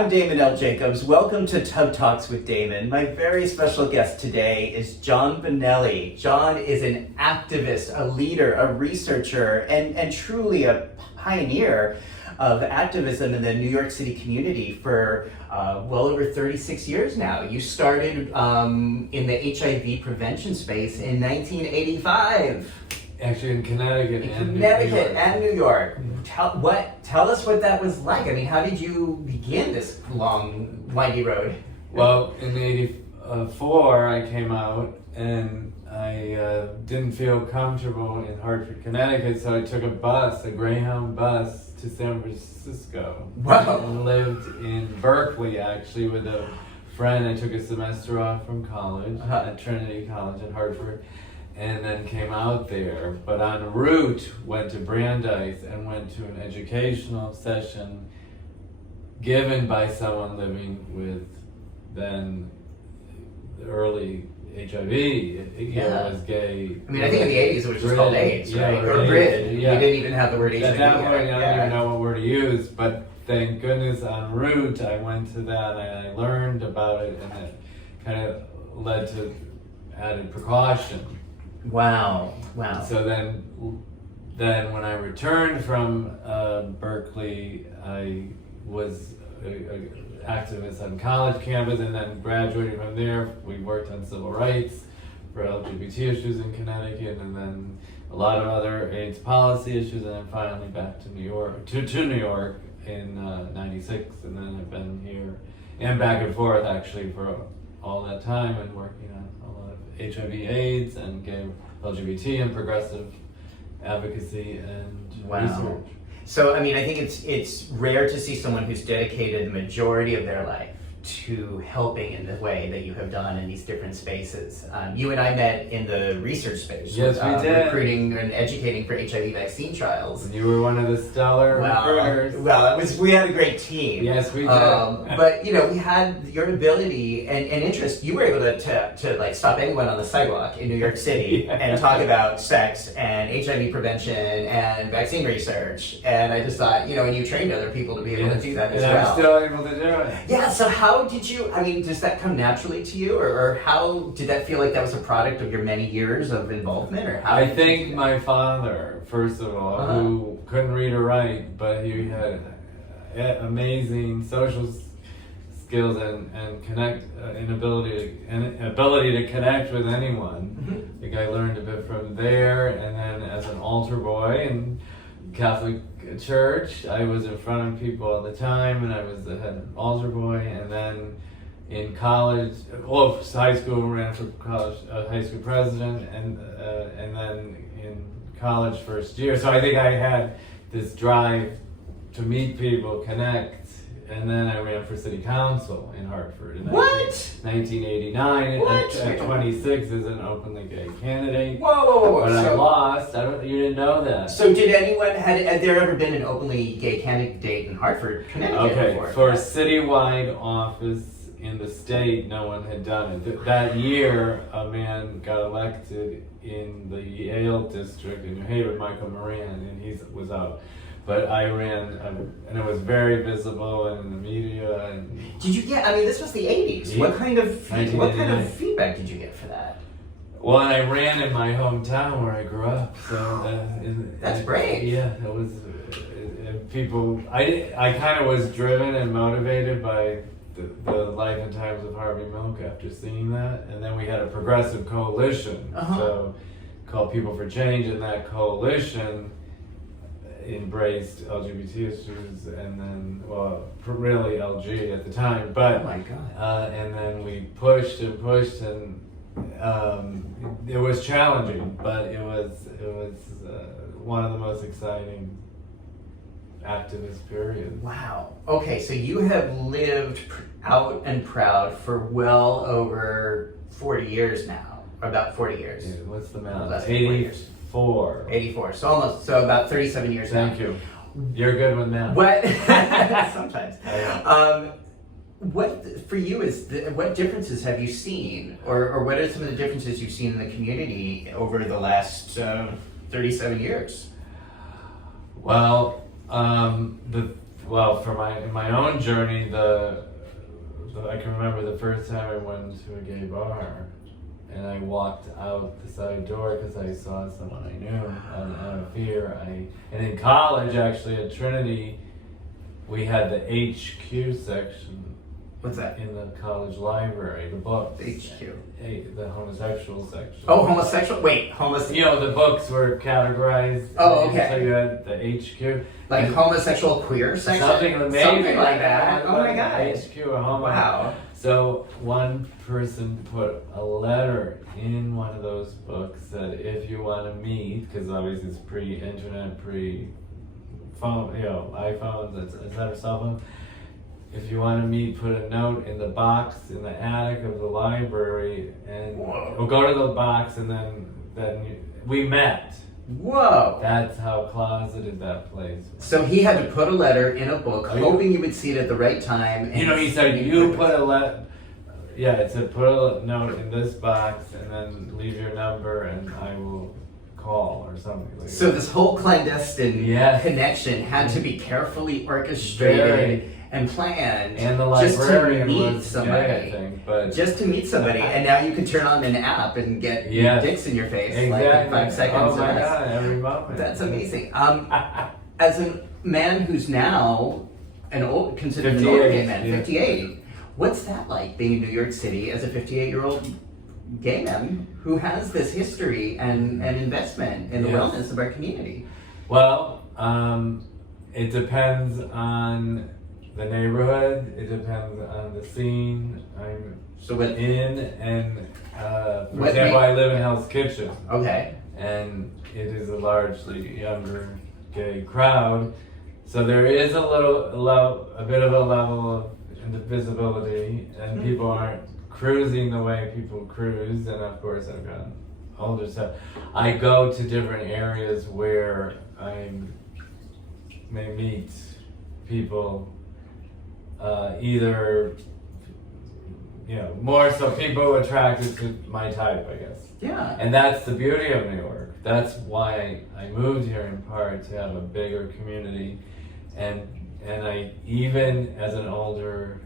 I'm Damon L. Jacobs. Welcome to Tub Talks with Damon. My very special guest today is John Bonelli. John is an activist, a leader, a researcher, and truly a pioneer of activism in the New York City community for well over 36 years now. You started in the HIV prevention space in 1985. Actually, in Connecticut and New York. Tell us what that was like. I mean, how did you begin this long, windy road? Well, in '84, I came out and I didn't feel comfortable in Hartford, Connecticut, so I took a Greyhound bus to San Francisco. Wow. And lived in Berkeley, actually, with a friend. I took a semester off from college at Trinity College in Hartford. And then came out there, but en route went to Brandeis and went to an educational session given by someone living with then early HIV. It was gay. I mean, I think in the 80s it was just called AIDS, right? Or AIDS, GRID. yeah. We didn't even have the word HIV. At that point, I don't even know what word to use, but thank goodness en route I went to that and I learned about it, and it kind of led to added precaution. Wow. So then when I returned from Berkeley, I was an activist on college campus, and then graduating from there, we worked on civil rights for LGBT issues in Connecticut, and then a lot of other AIDS policy issues, and then finally back to New York, to New York in '96, and then I've been here and back and forth actually for all that time and working on HIV/AIDS and gay LGBT and progressive advocacy and research. So I mean, I think it's rare to see someone who's dedicated the majority of their life to helping in the way that you have done in these different spaces. You and I met in the research space. Yes, we did. Recruiting and educating for HIV vaccine trials. And you were one of the stellar recruiters. Well, we had a great team. Yes, we did. But you know, we had your ability and interest. You were able to like stop anyone on the sidewalk in New York City and talk about sex and HIV prevention and vaccine research. And I just thought, you know, and you trained other people to be able to do that as well. And I'm still able to do it. Yeah, so how did you, I mean, does that come naturally to you? Or how did that feel like that was a product of your many years of involvement? Or how? I think my father, first of all, who couldn't read or write, but he had amazing social skills and connect, ability to connect with anyone. Mm-hmm. I think I learned a bit from there, and then as an altar boy in Catholic church, I was in front of people all the time, and I was the head altar boy. And then in college, high school, ran for college, high school president, and then in college first year. So I think I had this drive to meet people, connect. And then I ran for city council in Hartford in 1989. What? At 26 as an openly gay candidate. Whoa. But I lost. You didn't know that. So did anyone, had there ever been an openly gay candidate in Hartford, Connecticut before? For a citywide office in the state, no one had done it. That year, a man got elected in the Yale district in New Haven, Michael Moran, and he was out. But I ran, and it was very visible in the media. And did you get? I mean, this was the '80s. Yeah. What kind of feedback did you get for that? Well, and I ran in my hometown where I grew up. So that's great. Yeah, it was. People, I kind of was driven and motivated by the life and times of Harvey Milk after seeing that, and then we had a progressive coalition, so called People for Change, and that coalition embraced LGBT issues, and then, well, really LG at the time, but oh my God. and then we pushed, and it was challenging, but it was one of the most exciting activist periods. Wow. Okay, so you have lived out and proud for well over 40 years now, or about 40 years. Yeah, what's the math? Less than 84. 84. So about 37 years now. Thank you. You're good with math. What? Sometimes. What for you what differences have you seen, or what are some of the differences you've seen in the community over the last 37 years? Well, well, in my own journey, I can remember the first time I went to a gay bar, and I walked out the side door because I saw someone I knew out of fear. And in college, actually at Trinity, we had the HQ section. What's that? In the college library, the books. HQ. The homosexual section. Oh, homosexual? Wait, homosexual. You know, the books were categorized. Oh, okay. So you had the HQ. Like homosexual queer section? Something like that. Oh my god. HQ or homo. Wow. So one person put a letter in one of those books that if you want to meet, because obviously it's pre-internet, pre-phone, iPhones, etc. cell phone. If you want to meet, put a note in the box in the attic of the library, and we'll go to the box, and then we met. Whoa! That's how closeted that place was. So he had to put a letter in a book, hoping you would see it at the right time. And he said, you put a letter. Yeah, it said put a note in this box, and then leave your number, and I will call or something like that. So this whole clandestine connection had to be carefully orchestrated. And planned and the librarian just to meet was somebody. Gay, I think, but just to meet somebody, and now you can turn on an app and get dicks in your face like in 5 seconds. Oh my god, every moment. That's amazing. As a man who's now considered an older gay man, 58, what's that like being in New York City as a 58-year-old gay man who has this history and investment in the wellness of our community? Well, it depends on the neighborhood, it depends on the scene I'm in, and for example, I live in Hell's Kitchen. Okay. And it is a largely younger gay crowd, so there is a bit of a level of invisibility, and people aren't cruising the way people cruise, and of course I've gotten older, so I go to different areas where I may meet people. Either, more so people attracted to my type, I guess. Yeah. And that's the beauty of New York. That's why I moved here in part, to have a bigger community. And I, even as an older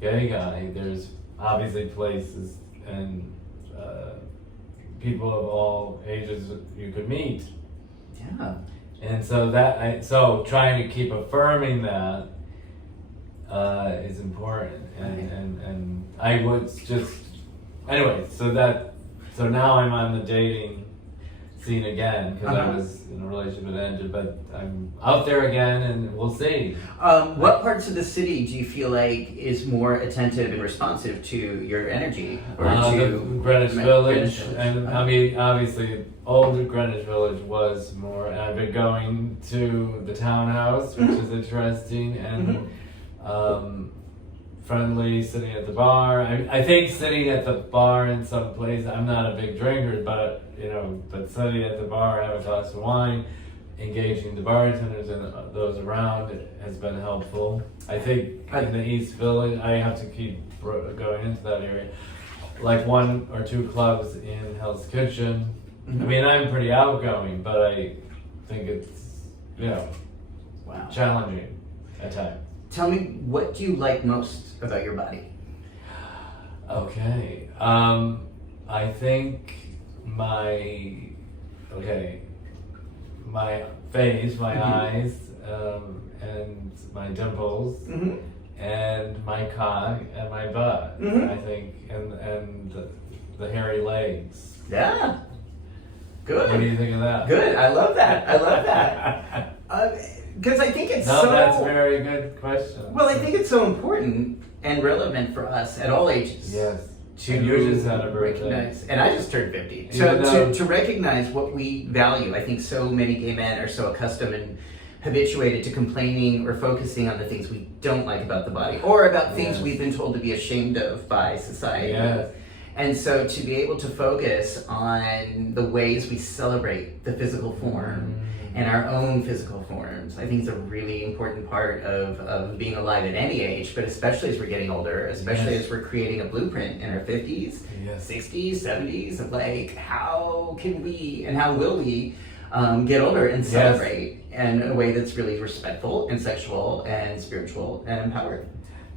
gay guy, there's obviously places and people of all ages you could meet. Yeah. And so trying to keep affirming that is important, and I would just anyway. So now I'm on the dating scene again because I was in a relationship that ended, but I'm out there again, and we'll see. What parts of the city do you feel like is more attentive and responsive to your energy, or to Greenwich Village? And I mean, obviously, older Greenwich Village was more. And I've been going to the townhouse, which is interesting, and. Friendly, sitting at the bar. I think sitting at the bar in some place, I'm not a big drinker, but sitting at the bar, have a glass of wine, engaging the bartenders and those around has been helpful. I think in the East Village, I have to keep going into that area, like 1 or 2 clubs in Hell's Kitchen. I mean, I'm pretty outgoing, but I think it's, challenging at times. Tell me, what do you like most about your body? Okay. I think my face, my eyes, and my dimples, and my cock, and my butt, I think, and the hairy legs. Yeah. Good. What do you think of that? Good. I love that. Because I think it's that's a very good question. Well, I think it's so important and relevant for us at all ages. Yes. To you just had a birthday. Recognize, and I just turned 50. To recognize what we value. I think so many gay men are so accustomed and habituated to complaining or focusing on the things we don't like about the body, or about things we've been told to be ashamed of by society. Yes. And so to be able to focus on the ways we celebrate the physical form and our own physical forms, I think is a really important part of being alive at any age, but especially as we're getting older, especially as we're creating a blueprint in our 50s, 60s, 70s, of like, how can we and how will we get older and celebrate in a way that's really respectful and sexual and spiritual and empowered.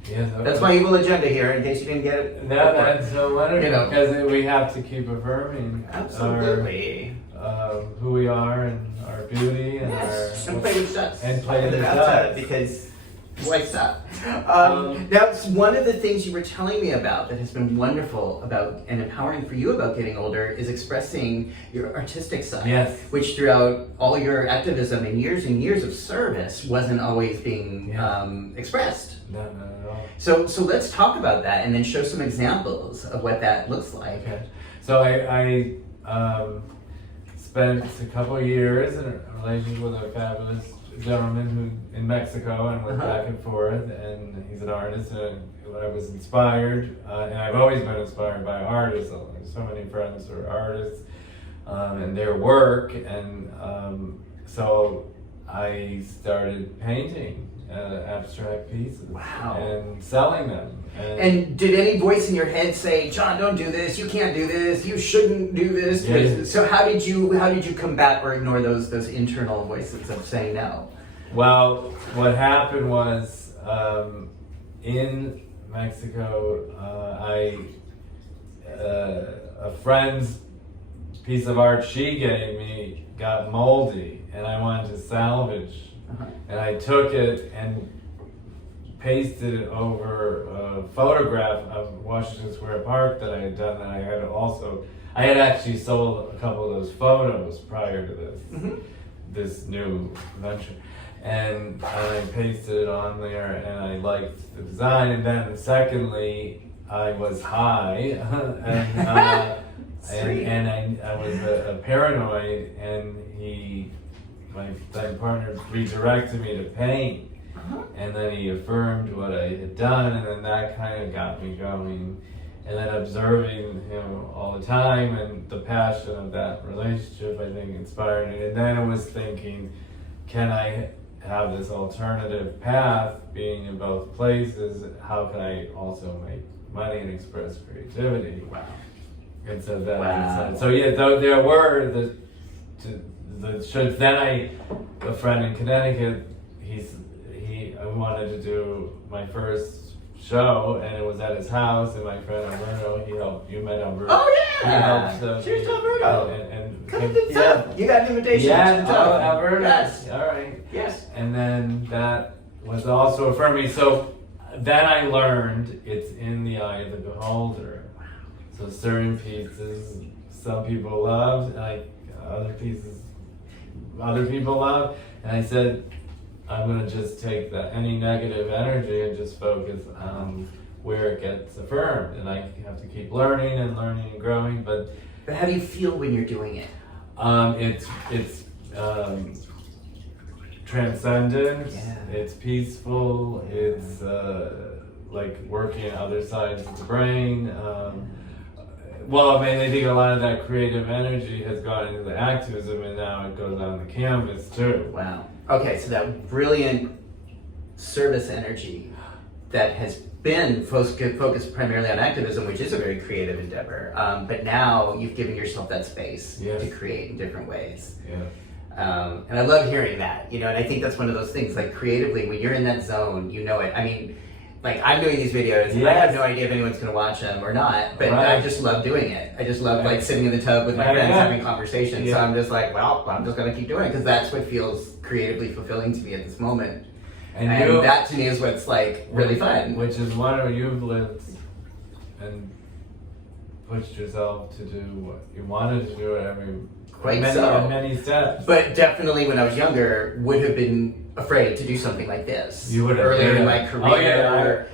Yes, okay. That's my evil agenda here, in case you didn't get it. That's so wonderful, You know. because we have to keep affirming Absolutely. who we are and our beauty and Yes, our and play with sets. and play in the with bathtub, sets. because what's that? That's one of the things you were telling me about that has been wonderful about and empowering for you about getting older is expressing your artistic side. Yes. Which throughout all your activism and years of service wasn't always being expressed. No, not at all. So let's talk about that and then show some examples of what that looks like. Okay. So I spent a couple of years in a relationship with a fabulous gentleman who in Mexico, and went back and forth, and he's an artist, and I was inspired, and I've always been inspired by artists. I have so many friends who are artists, and their work, and so I started painting abstract pieces. Wow. And selling them. And did any voice in your head say, "John, don't do this. You can't do this. You shouldn't do this"? Yeah. So how did you combat or ignore those internal voices of saying no? Well, what happened was in Mexico, a friend's piece of art she gave me got moldy, and I wanted to salvage. And I took it and pasted it over a photograph of Washington Square Park that I had done. That I had actually sold a couple of those photos prior to this new venture. And I pasted it on there, and I liked the design. And then secondly, I was high, and I was a paranoid, and my then partner redirected me to paint, and then he affirmed what I had done, and then that kind of got me going. And then observing him all the time, and the passion of that relationship, I think, inspired me. And then I was thinking, can I have this alternative path, being in both places? How can I also make money and express creativity? Wow. And so that so yeah, there were the shows. Then a friend in Connecticut, I wanted to do my first show, and it was at his house, and my friend Alberto, you met Alberto. Oh yeah! He helped. Cheers to Alberto! And Come to the tub. You got an invitation to the tub. Alberto. Yes. All right. Yes. And then that was also affirming. So then I learned it's in the eye of the beholder. So certain pieces, some people loved, like other pieces, other people loved, and I said, I'm going to just take any negative energy and just focus on where it gets affirmed. And I have to keep learning and growing. But how do you feel when you're doing it? It's transcendent. Yeah. It's peaceful. It's like working on other sides of the brain. Well, I mean, I think a lot of that creative energy has gone into the activism, and now it goes on the canvas too. Wow. Okay, so that brilliant service energy that has been focused primarily on activism, which is a very creative endeavor, but now you've given yourself that space to create in different ways. Yeah. And I love hearing that, and I think that's one of those things, like creatively, when you're in that zone, you know it. I mean, like I'm doing these videos, and I have no idea if anyone's going to watch them or not, but I just love doing it. I just love like sitting in the tub with my friends having conversations. So I'm just like, well, I'm just going to keep doing it, because that's what feels creatively fulfilling to me at this moment. And that to me is what's like really fun. Which is why you've lived and pushed yourself to do what you wanted to do at many steps. But definitely when I was younger, would have been afraid to do something like this. You would have. Earlier in my career,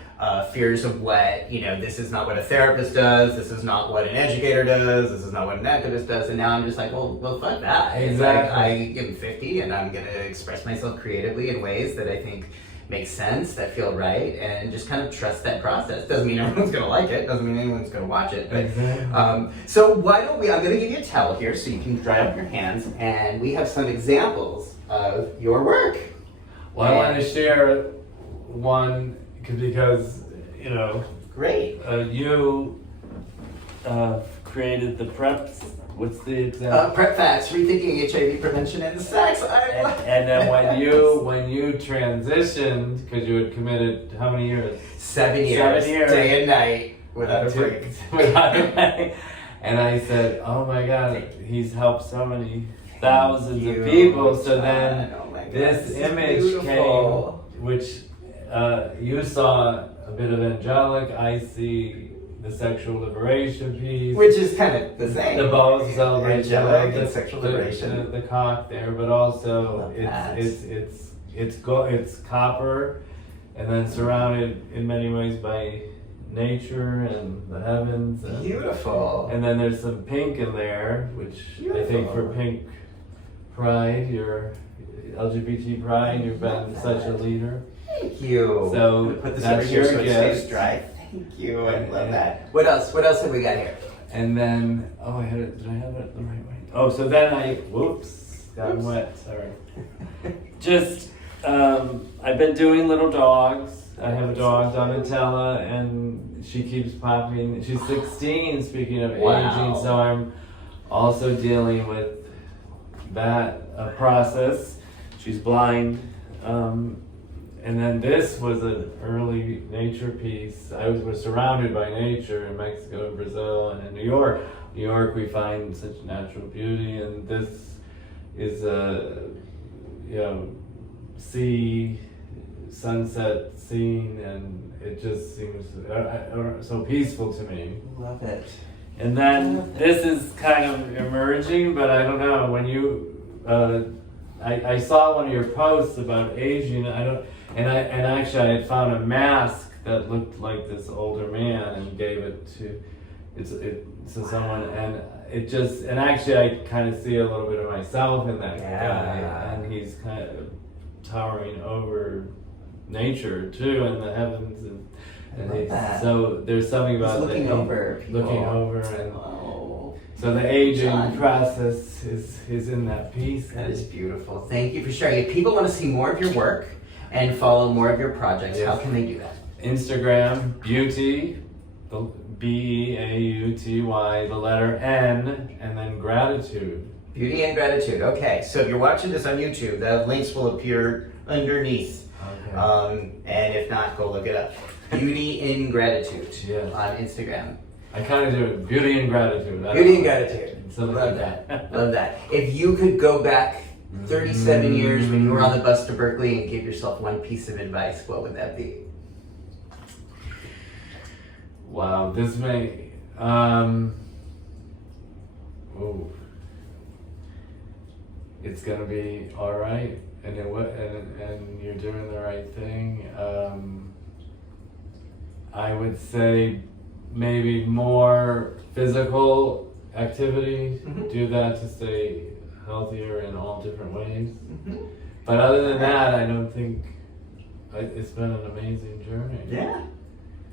fears of what, this is not what a therapist does, this is not what an educator does, this is not what an activist does, and now I'm just like, well fuck that. It's like, I am 50 and I'm going to express myself creatively in ways that I think make sense, that feel right, and just kind of trust that process. Doesn't mean everyone's going to like it, doesn't mean anyone's going to watch it. But, so why don't I'm going to give you a towel here so you can dry up your hands, and we have some examples of your work. Well, I want to share one because, Great. You created the preps. What's the example? Prep Facts, Rethinking HIV Prevention and Sex. And then when you transitioned, because you had committed how many years? 7 years. 7 years. Day and night without a break. Without a break. And I said, oh my God, he's helped so many thousands of people. So then this image came, which you saw a bit of angelic. I see the sexual liberation piece, which is kind of the same. The both celebrate angelic and sexual liberation. The cock there, but also it's copper, and then surrounded in many ways by nature and the heavens. And, beautiful. And then there's some pink in there, which I think for pink pride, your LGBT pride, you've been such a leader. Thank you. So put this that's over here your so it gift. stays dry. Thank you. I love that. What else? What else have we got here? And then did I have it the right way? Oh, so then got wet. Sorry. Just I've been doing little dogs. I have a dog, Donatella, and she keeps popping. She's 16. Speaking of aging, so I'm also dealing with that process. She's blind. And then this was an early nature piece. I was surrounded by nature in Mexico, Brazil, and in New York. New York, we find such natural beauty, and this is a sunset scene, and it just seems so peaceful to me. Love it. And then this is kind of emerging, but I don't know when you. I saw one of your posts about aging. And actually I had found a mask that looked like this older man and gave it to someone, and actually I kind of see a little bit of myself in that guy, and he's kind of towering over nature too, and the heavens, and so there's something about looking over, and. So the aging process is in that piece. That is beautiful. Thank you for sharing. If people want to see more of your work and follow more of your projects, how can they do that? Instagram, beauty, Beauty, the letter N, and then gratitude. Beauty and gratitude. Okay, so if you're watching this on YouTube, the links will appear underneath. Okay. And if not, go look it up. Beauty in Gratitude on Instagram. I kind of do it. Beauty and gratitude. Beauty and gratitude. Something Love like that. Love that. If you could go back 37 years when you were on the bus to Berkeley and give yourself one piece of advice, what would that be? Wow, this may. It's gonna be all right, and you're doing the right thing. I would say maybe more physical activity. Do that to stay healthier in all different ways. But other than that, I don't think it's been an amazing journey. Yeah.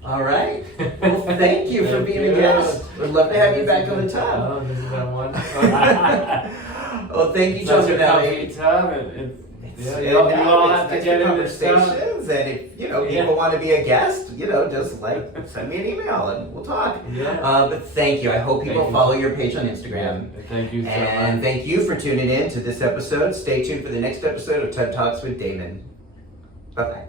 All right. Well, thank you for being a guest. We'd love to have you back on the tub. Oh, this has been wonderful. Well, thank you, John Bonelli. You all have to get into conversations, and if people want to be a guest, just send me an email and we'll talk. But thank you. I hope people follow your page on Instagram. Thank you so much. And thank you for tuning in to this episode. Stay tuned for the next episode of TED Talks with Damon. Bye bye.